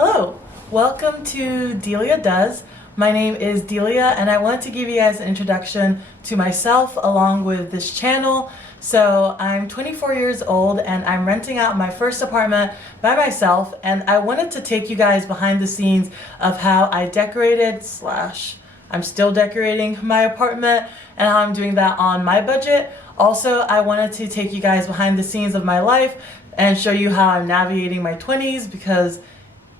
Hello, welcome to Delia Does. My name is Delia and I wanted to give you guys an introduction to myself along with this channel. So I'm 24 years old and I'm renting out my first apartment by myself, and I wanted to take you guys behind the scenes of how I decorated / I'm still decorating my apartment and how I'm doing that on my budget. Also, I wanted to take you guys behind the scenes of my life and show you how I'm navigating my 20s, because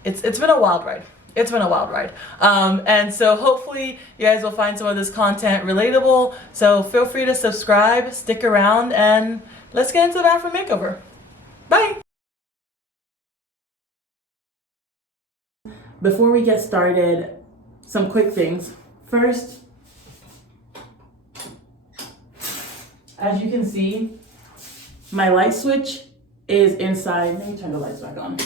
it's been a wild ride. It's been a wild ride. And so hopefully you guys will find some of this content relatable. So feel free to subscribe, stick around, and let's get into the bathroom makeover. Bye! Before we get started, some quick things. First, as you can see, my light switch is inside. Let me turn the lights back on.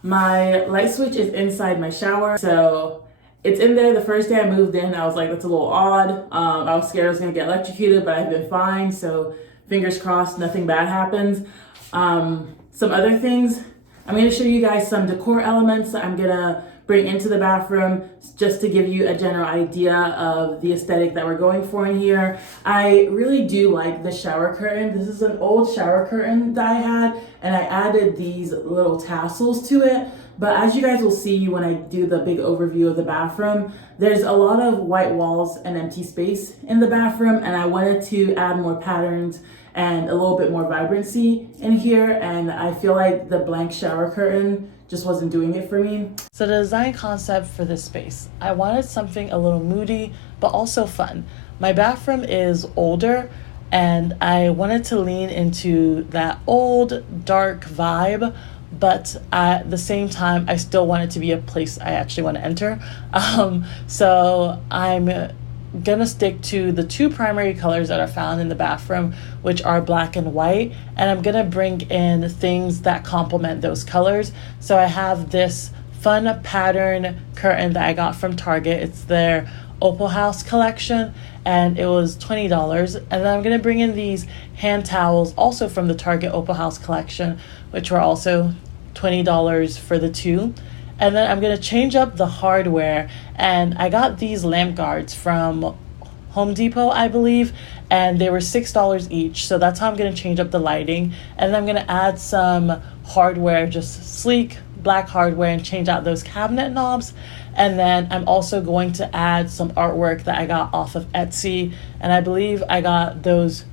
My light switch is inside my shower, so it's in there. The first day I moved in, I was like, that's a little odd. I was scared I was gonna get electrocuted, but I've been fine, so fingers crossed nothing bad happens. Some other things, I'm gonna show you guys some decor elements that I'm gonna bring into the bathroom just to give you a general idea of the aesthetic that we're going for in here. I really do like the shower curtain. This is an old shower curtain that I had, and I added these little tassels to it. But as you guys will see when I do the big overview of the bathroom, there's a lot of white walls and empty space in the bathroom, and I wanted to add more patterns and a little bit more vibrancy in here, and I feel like the blank shower curtain just wasn't doing it for me. So the design concept for this space, I wanted something a little moody but also fun. My bathroom is older and I wanted to lean into that old dark vibe, but at the same time I still want it to be a place I actually want to enter. So I'm gonna stick to the two primary colors that are found in the bathroom, which are black and white, and I'm gonna bring in things that complement those colors. So I have this fun pattern curtain that I got from Target. It's their Opal House collection and it was $20. And then I'm gonna bring in these hand towels also from the Target Opal House collection, which were also $20 for the two. And then I'm gonna change up the hardware, and I got these lamp guards from Home Depot, I believe, and they were $6 each. So that's how I'm gonna change up the lighting. And then I'm gonna add some hardware, just sleek black hardware, and change out those cabinet knobs. And then I'm also going to add some artwork that I got off of Etsy, and I believe I got those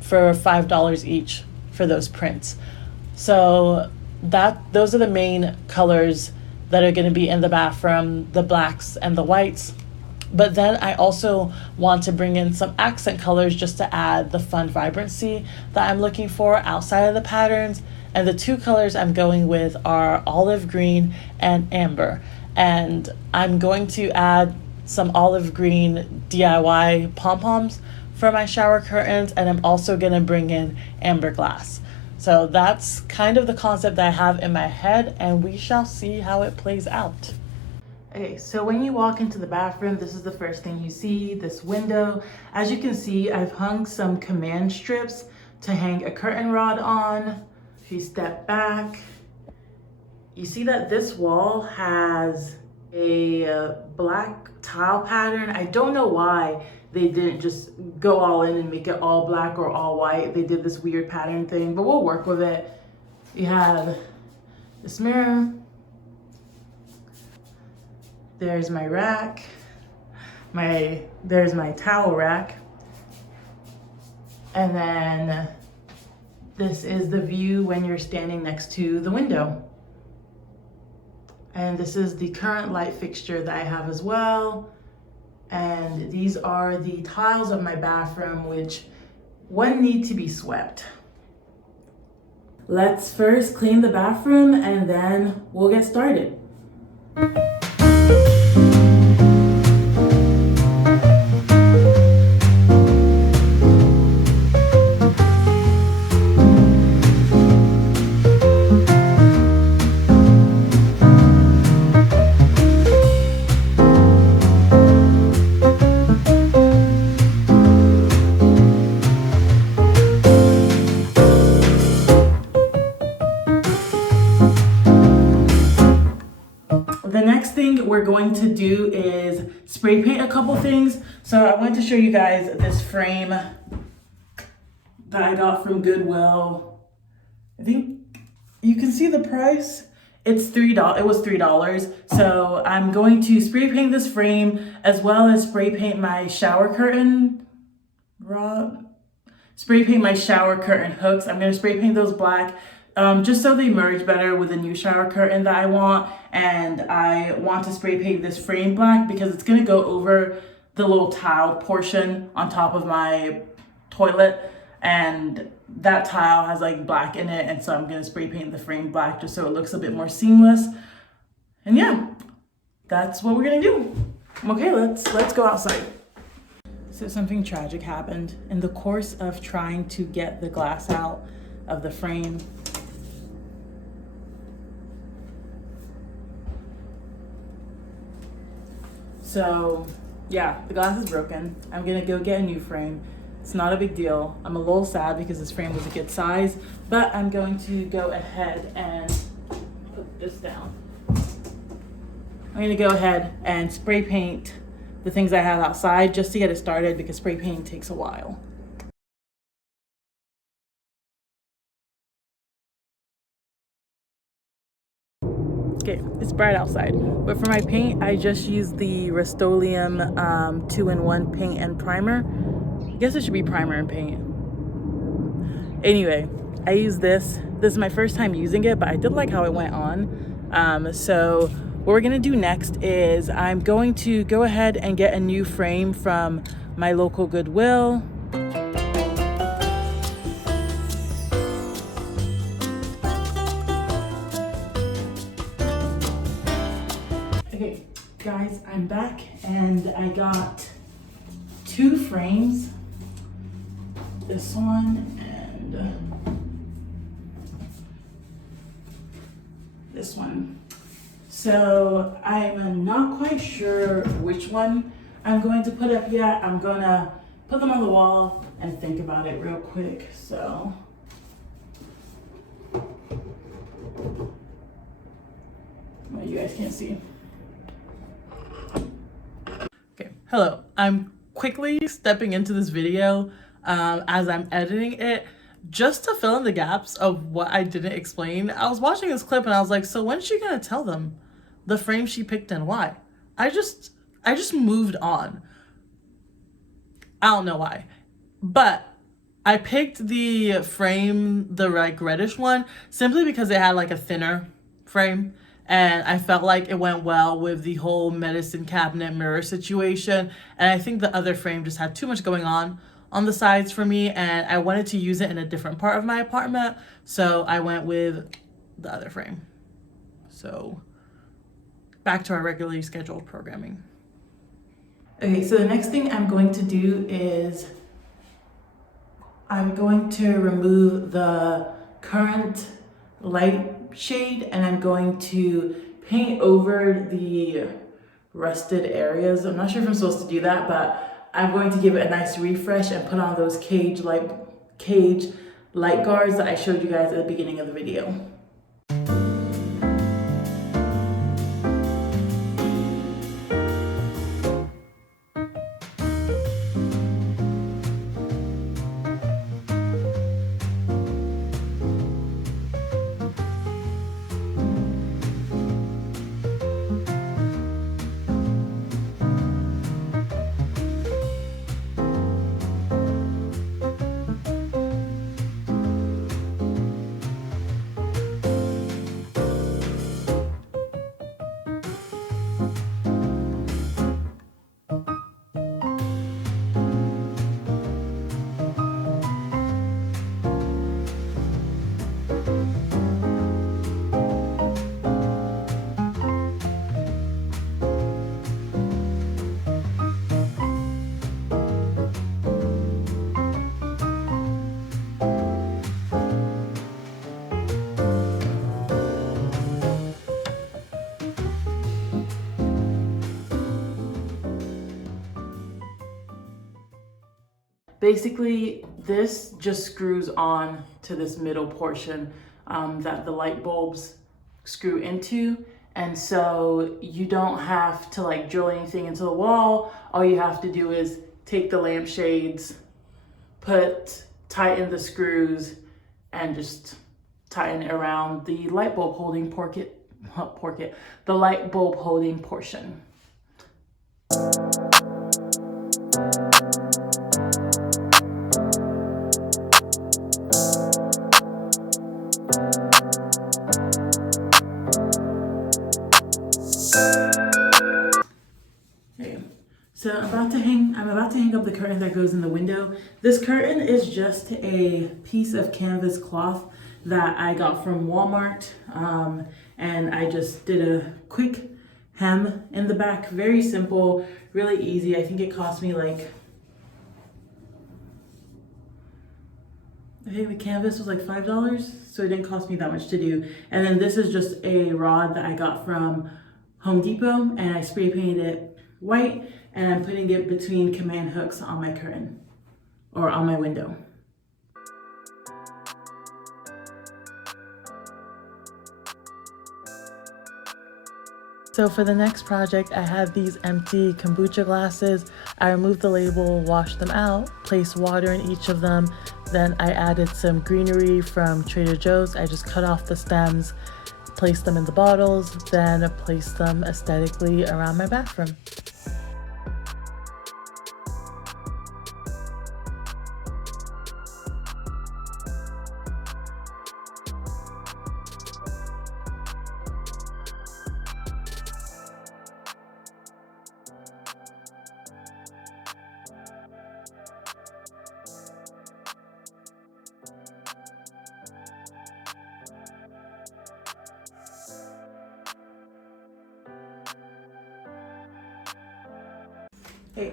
for $5 each for those prints. So those are the main colors that are going to be in the bathroom, the blacks and the whites. But then I also want to bring in some accent colors just to add the fun vibrancy that I'm looking for outside of the patterns. And the two colors I'm going with are olive green and amber. And I'm going to add some olive green DIY pom-poms for my shower curtains, and I'm also going to bring in amber glass. So that's kind of the concept that I have in my head, and we shall see how it plays out. Okay, so when you walk into the bathroom, this is the first thing you see, this window. As you can see, I've hung some command strips to hang a curtain rod on. If you step back, you see that this wall has a black tile pattern. I don't know why they didn't just go all in and make it all black or all white. They did this weird pattern thing, but we'll work with it. You have this mirror. There's my rack. There's my towel rack. And then this is the view when you're standing next to the window. And this is the current light fixture that I have as well. And these are the tiles of my bathroom, which one need to be swept. Let's first clean the bathroom and then we'll get started. we're going to do is spray paint a couple things. So I wanted to show you guys this frame that I got from GoodWill. I think you can see the price. It's $3. It was $3. So I'm going to spray paint this frame as well as spray paint my shower curtain spray paint my shower curtain hooks. I'm going to spray paint those black just so they merge better with the new shower curtain that I want. And I want to spray paint this frame black because it's going to go over the little tile portion on top of my toilet, and that tile has like black in it, and so I'm going to spray paint the frame black just so it looks a bit more seamless. And yeah, that's what we're going to do. Okay, let's go outside. So something tragic happened in the course of trying to get the glass out of the frame. So yeah, the glass is broken. I'm gonna go get a new frame. It's not a big deal. I'm a little sad because this frame was a good size, but I'm going to go ahead and put this down. I'm gonna go ahead and spray paint the things I have outside just to get it started because spray painting takes a while. Okay, it's bright outside, but for my paint, I just used the Rust-Oleum 2-in-1 paint and primer. I guess it should be primer and paint. Anyway, I used this. This is my first time using it, but I did like how it went on. So what we're gonna do next is I'm going to go ahead and get a new frame from my local GoodWill. Okay, guys, I'm back and I got 2 frames. This one and this one. So I'm not quite sure which one I'm going to put up yet. I'm gonna put them on the wall and think about it real quick. So well, you guys can't see. Okay, hello. I'm quickly stepping into this video as I'm editing it just to fill in the gaps of what I didn't explain. I was watching this clip and I was like, so when's she gonna tell them the frame she picked and why? I just moved on. I don't know why, but I picked the frame, the like reddish one, simply because it had like a thinner frame. And I felt like it went well with the whole medicine cabinet mirror situation. And I think the other frame just had too much going on the sides for me. And I wanted to use it in a different part of my apartment. So I went with the other frame. So back to our regularly scheduled programming. Okay, so the next thing I'm going to do is I'm going to remove the current light shade and I'm going to paint over the rusted areas. I'm not sure if I'm supposed to do that, but I'm going to give it a nice refresh and put on those cage light guards that I showed you guys at the beginning of the video. Basically, this just screws on to this middle portion that the light bulbs screw into. And so you don't have to like drill anything into the wall. All you have to do is take the lampshades, tighten the screws, and just tighten it around the light bulb holding the light bulb holding portion. So I'm about to hang up the curtain that goes in the window. This curtain is just a piece of canvas cloth that I got from Walmart. And I just did a quick hem in the back. Very simple, really easy. I think it cost me like, I think the canvas was like $5, so it didn't cost me that much to do. And then this is just a rod that I got from Home Depot, and I spray painted it white, and I'm putting it between command hooks on my curtain or on my window. So for the next project, I had these empty kombucha glasses. I removed the label, washed them out, placed water in each of them. Then I added some greenery from Trader Joe's. I just cut off the stems, placed them in the bottles, then placed them aesthetically around my bathroom. Hey,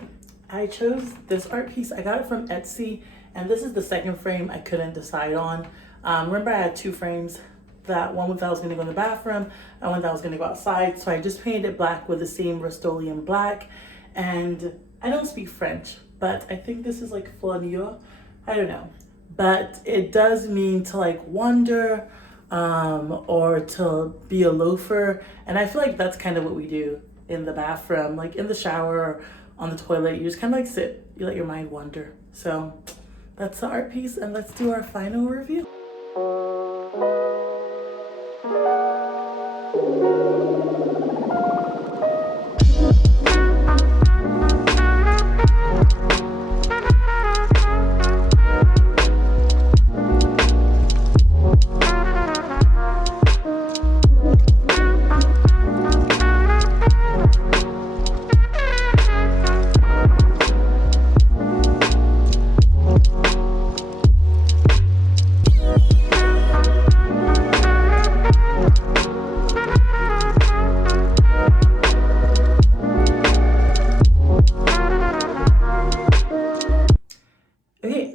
I chose this art piece. I got it from Etsy, and this is the second frame I couldn't decide on. Remember I had two frames, that one that was gonna go in the bathroom and one that was gonna go outside. So I just painted it black with the same Rust-Oleum black. And I don't speak French, but I think this is like flaneur. I don't know. But it does mean to like wander or to be a loafer. And I feel like that's kind of what we do in the bathroom, like in the shower or on the toilet. You just kind of like sit, you let your mind wander. So that's the art piece, and let's do our final review.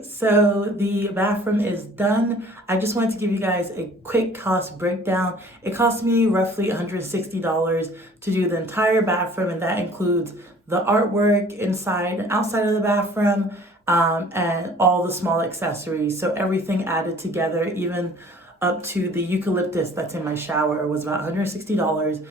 So the bathroom is done. I just wanted to give you guys a quick cost breakdown. It cost me roughly $160 to do the entire bathroom, and that includes the artwork inside and outside of the bathroom, and all the small accessories. So everything added together, even up to the eucalyptus that's in my shower, was about $160.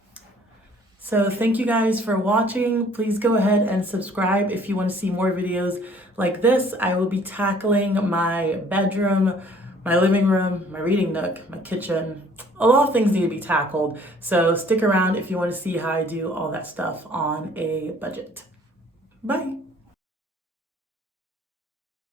So thank you guys for watching. Please go ahead and subscribe if you want to see more videos like this. I will be tackling my bedroom, my living room, my reading nook, my kitchen. A lot of things need to be tackled. So stick around if you want to see how I do all that stuff on a budget. Bye.